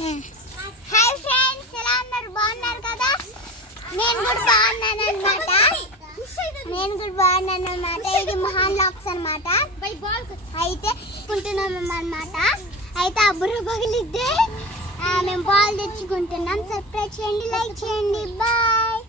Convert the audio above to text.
Hi friends, ఎలా ఉన్నారు? బాగున్నారు కదా? నేను కూడా బాగున్నాను అన్నమాట. ఇది మహాన్ లాక్స్ అన్నమాట. అయితే కుంటున్నాం అన్నమాట. అయితే ఆ బుర్ర పగిలిద్దే మేము బాల్ తెచ్చుకుంటున్నాం. సబ్స్క్రైబ్ చేయండి, లైక్ చేయండి. బాయ్.